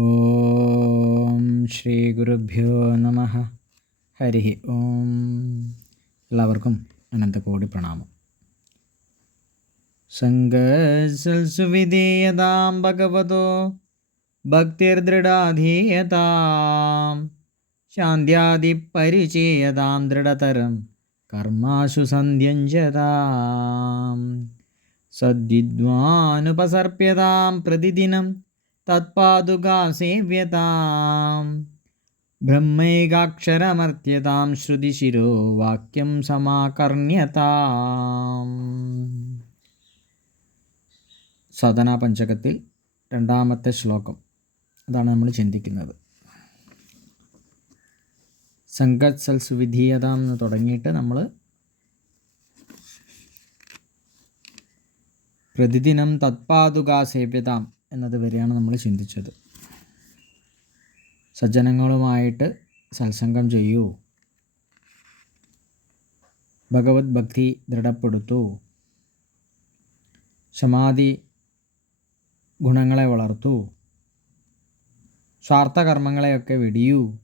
ഓം ശ്രീ ഗുരുഭ്യോ നമ. ഹരി ഓം. എല്ലാവർക്കും അനന്തകോടി പ്രണാമം. സംഗസുവിധീയതാം ഭഗവതോ ഭക്തിർദൃഢാധീയതാം ശാന്ത്യാദിപരിചയതാം ദൃഢതരം കർമാശു സന്ധ്യഞ്ചതാം സദ്വിദ്വാനുപസർപ്യതാം പ്രതിദിനം തത്പാദുകാസേവ്യതാം ബ്രഹ്മൈകാക്ഷരമർത്യതാം. ശ്രുതിശിരോ വാക്യം സമാകർണ്യതാം. സദന പഞ്ചകത്തിൽ രണ്ടാമത്തെ ശ്ലോകം. അതാണ് നമ്മൾ ചിന്തിക്കുന്നത്. സംഗത്സൽ സൽസുവിധീയതാം എന്ന് തുടങ്ങിയിട്ട് നമ്മൾ പ്രതിദിനം തത്പാതുകാ സേവ്യതാം എന്നത് വരെയാണ് നമ്മൾ ചിന്തിച്ചത്. സജ്ജനങ്ങളുമായിട്ട് സത്സംഗം ചെയ്യൂ. ഭഗവത് ഭക്തി ദൃഢപ്പെടുത്തൂ. സമാധി ഗുണങ്ങളെ വളർത്തൂ. സ്വാർത്ഥകർമ്മങ്ങളെയൊക്കെ വെടിയൂ.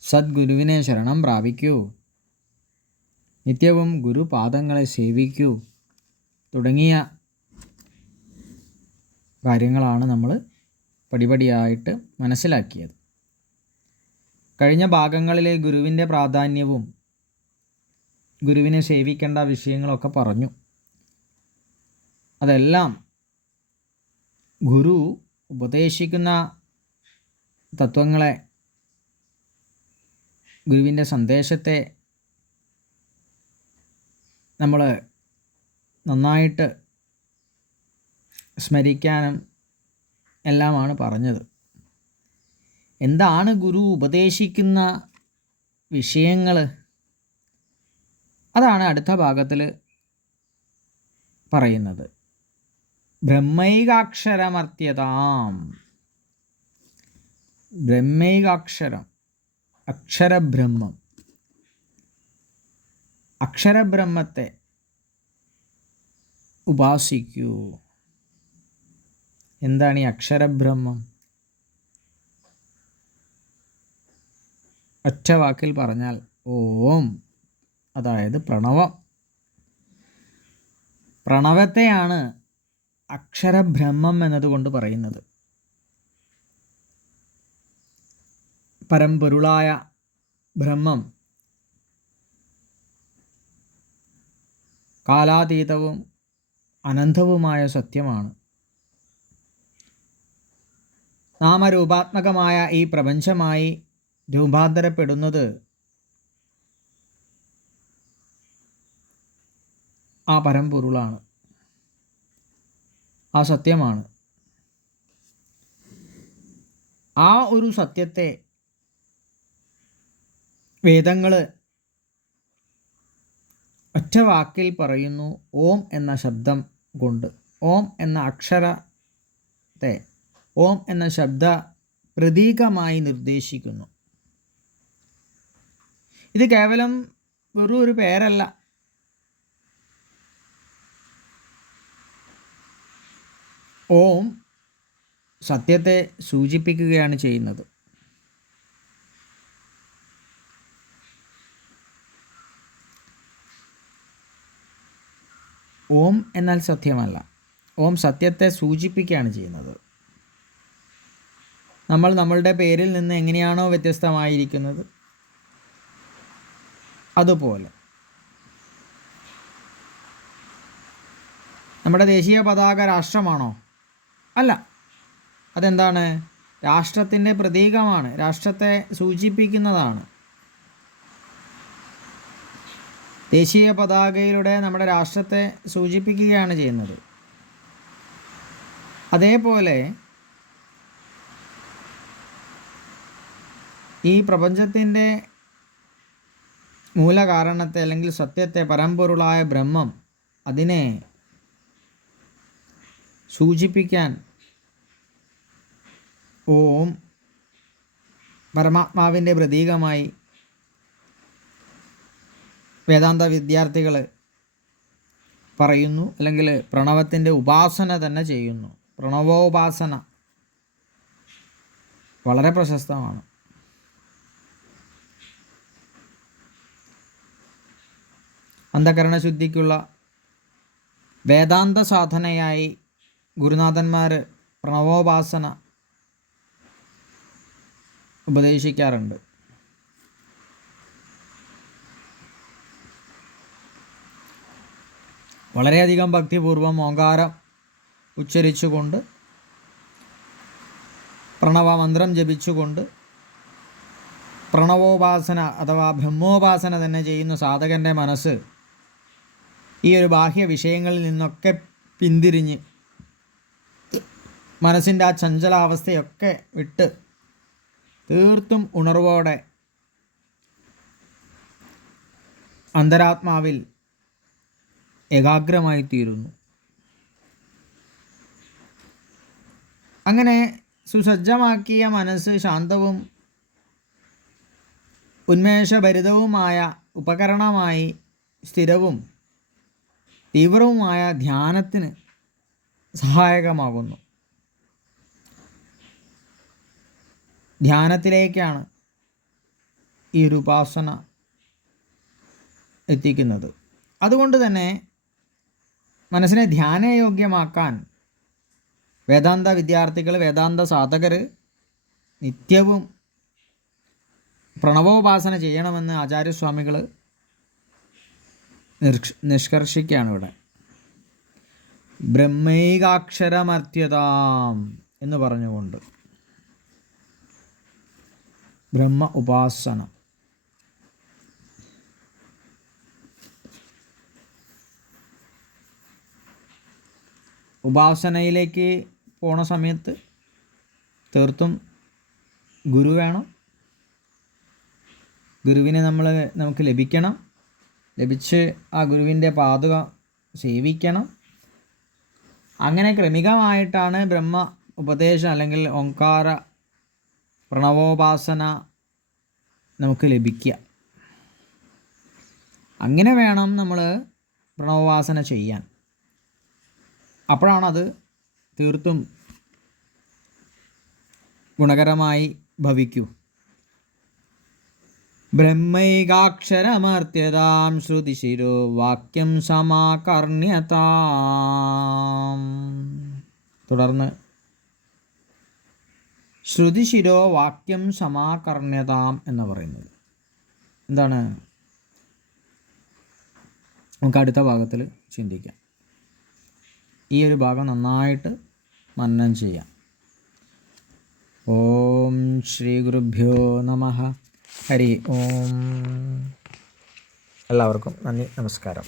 സദ്ഗുരുവിനെ ശരണം പ്രാപിക്കൂ. നിത്യവും ഗുരുപാദങ്ങളെ സേവിക്കൂ. തുടങ്ങിയ കാര്യങ്ങളാണ് നമ്മൾ പടിപടിയായിട്ട് മനസ്സിലാക്കിയത്. കഴിഞ്ഞ ഭാഗങ്ങളിലെ ഗുരുവിന്റെ പ്രാധാന്യവും ഗുരുവിനെ സേവിക്കേണ്ട വിഷയങ്ങളൊക്കെ പറഞ്ഞു. അതെല്ലാം ഗുരു ഉപദേശിക്കുന്ന തത്വങ്ങളെ ഗുരുവിന്റെ സന്ദേശത്തെ നമ്മൾ നന്നായിട്ട് സ്മരിക്കാനും എല്ലാമാണ് പറഞ്ഞത്. എന്താണ് ഗുരു ഉപദേശിക്കുന്ന വിഷയങ്ങൾ അതാണ് അടുത്ത ഭാഗത്തിൽ പറയുന്നത്. ബ്രഹ്മൈകാക്ഷരമർത്യതാം. ബ്രഹ്മൈകാക്ഷരം അക്ഷരബ്രഹ്മം. അക്ഷരബ്രഹ്മത്തെ ഉപാസിക്കൂ. എന്താണ് ഈ അക്ഷരബ്രഹ്മം? ഒറ്റ വാക്കിൽ പറഞ്ഞാൽ ഓം അതായത് പ്രണവം. പ്രണവത്തെയാണ് അക്ഷരബ്രഹ്മം എന്നതുകൊണ്ട് പറയുന്നത്. പരമ്പൊരുളായ ബ്രഹ്മം കാലാതീതവും അനന്തവുമായ സത്യമാണ്. നാമരൂപാത്മകമായ ഈ പ്രപഞ്ചമായി രൂപാന്തരപ്പെടുന്നത് ആ പരമ്പൊരുളാണ് ആ സത്യമാണ്. ആ ഒരു സത്യത്തെ വേദങ്ങൾ ഒറ്റ വാക്കിൽ പറയുന്നു ഓം എന്ന ശബ്ദം കൊണ്ട് ഓം എന്ന അക്ഷരത്തെ ഓം എന്ന ശബ്ദ പ്രതീകമായി നിർദ്ദേശിക്കുന്നു. ഇത് കേവലം വെറും ഒരു പേരല്ല. ഓം സത്യത്തെ സൂചിപ്പിക്കുകയാണ് ചെയ്യുന്നത്. ഓം എന്നാൽ സത്യമല്ല. ഓം സത്യത്തെ സൂചിപ്പിക്കുകയാണ് ചെയ്യുന്നത്. നമ്മൾ നമ്മളുടെ പേരിൽ നിന്ന് എങ്ങനെയാണോ വ്യത്യസ്തമായിരിക്കുന്നത്. അതുപോലെ. നമ്മുടെ ദേശീയ പതാക രാഷ്ട്രമാണോ? അല്ല. അതെന്താണ്? രാഷ്ട്രത്തിന്റെ പ്രതീകമാണ്. രാഷ്ട്രത്തെ സൂചിപ്പിക്കുന്നതാണ്. ദേശീയ പതാകയിലൂടെ നമ്മുടെ രാഷ്ട്രത്തെ സൂചിപ്പിക്കുകയാണ് ചെയ്യുന്നത്. അതേപോലെ ഈ പ്രപഞ്ചത്തിന്റെ മൂലകാരണത്തെ അല്ലെങ്കിൽ സത്യത്തെ പരമ്പൊരുളായ ബ്രഹ്മം അതിനെ സൂചിപ്പിക്കാൻ ഓം പരമാത്മാവിന്റെ പ്രതീകമായി വേദാന്ത വിദ്യാർത്ഥികൾ പറയുന്നു അല്ലെങ്കിൽ പ്രണവത്തിന്റെ ഉപാസന തന്നെ ചെയ്യുന്നു. പ്രണവോപാസന വളരെ പ്രശസ്തമാണ്. അന്ധകരണ ശുദ്ധിക്കുള്ള വേദാന്ത സാധനയായി ഗുരുനാഥന്മാർ പ്രണവോപാസന ഉപദേശിക്കാറുണ്ട്. വളരെയധികം ഭക്തിപൂർവം ഓങ്കാരം ഉച്ചരിച്ചുകൊണ്ട് പ്രണവമന്ത്രം ജപിച്ചുകൊണ്ട് പ്രണവോപാസന അഥവാ ബ്രഹ്മോപാസന തന്നെ ചെയ്യുന്ന സാധകന്റെ മനസ്സ് ഈ ഒരു ബാഹ്യ വിഷയങ്ങളിൽ നിന്നൊക്കെ പിന്തിരിഞ്ഞ് മനസ്സിന്റെ ആ ചഞ്ചലാവസ്ഥയൊക്കെ വിട്ട് തീർത്തും ഉണർവോടെ അന്തരാത്മാവിൽ ഏകാഗ്രമായി തീരുന്നു അങ്ങനെ സുസജ്ജമാക്കിയ മനസ്സ് ശാന്തവും ഉന്മേഷഭരിതവുമായ ഉപകരണമായി സ്ഥിരവും തീവ്രവുമായ ധ്യാനത്തിന് സഹായകമാകുന്നു. ധ്യാനത്തിലേക്കാണ് ഈ ഒരു ഉപാസന എത്തിക്കുന്നത്. അതുകൊണ്ട് തന്നെ മനസ്സിനെ ധ്യാനയോഗ്യമാക്കാൻ വേദാന്ത വിദ്യാർത്ഥികൾ വേദാന്ത സാധകർ നിത്യവും പ്രണവോപാസന ചെയ്യണമെന്ന് ആചാര്യസ്വാമികൾ നിഷ്കർഷിക്കുകയാണ് ഇവിടെ. ബ്രഹ്മൈകാക്ഷരമർത്യതാം എന്ന് പറഞ്ഞുകൊണ്ട്. ബ്രഹ്മ ഉപാസന ഉപാസനയിലേക്ക് പോണ സമയത്ത് തീർത്തും ഗുരു വേണം. ഗുരുവിനെ നമ്മൾ നമുക്ക് ലഭിക്കണം. ലഭിച്ച് ആ ഗുരുവിന്റെ പാതുക സേവിക്കണം. അങ്ങനെ ക്രമികമായിട്ടാണ് ബ്രഹ്മ ഉപദേശം അല്ലെങ്കിൽ ഓങ്കാര പ്രണവോപാസന നമുക്ക് ലഭിക്കുക. അങ്ങനെ വേണം നമ്മൾ പ്രണവോപാസന ചെയ്യാൻ. അപ്പോഴാണത് തീർത്തും ഗുണകരമായി ഭവിക്കൂ. ബ്രഹ്മൈകാക്ഷരമർത്യതാം ശ്രുതിശിരോ വാക്യം സമാകർണ്യതാം. തുടർന്ന് ശ്രുതിശിരോ വാക്യം സമാകർണ്യതാം എന്ന് പറയുന്നത്. എന്താണ്? നമുക്ക് അടുത്ത ഭാഗത്തിൽ ചിന്തിക്കാം. ഈ ഒരു ഭാഗം നന്നായിട്ട് മനനം ചെയ്യാം. ഓം ശ്രീ ഗുരുഭ്യോ നമ. ഹരി ഓം. എല്ലാവർക്കും നന്ദി നമസ്കാരം.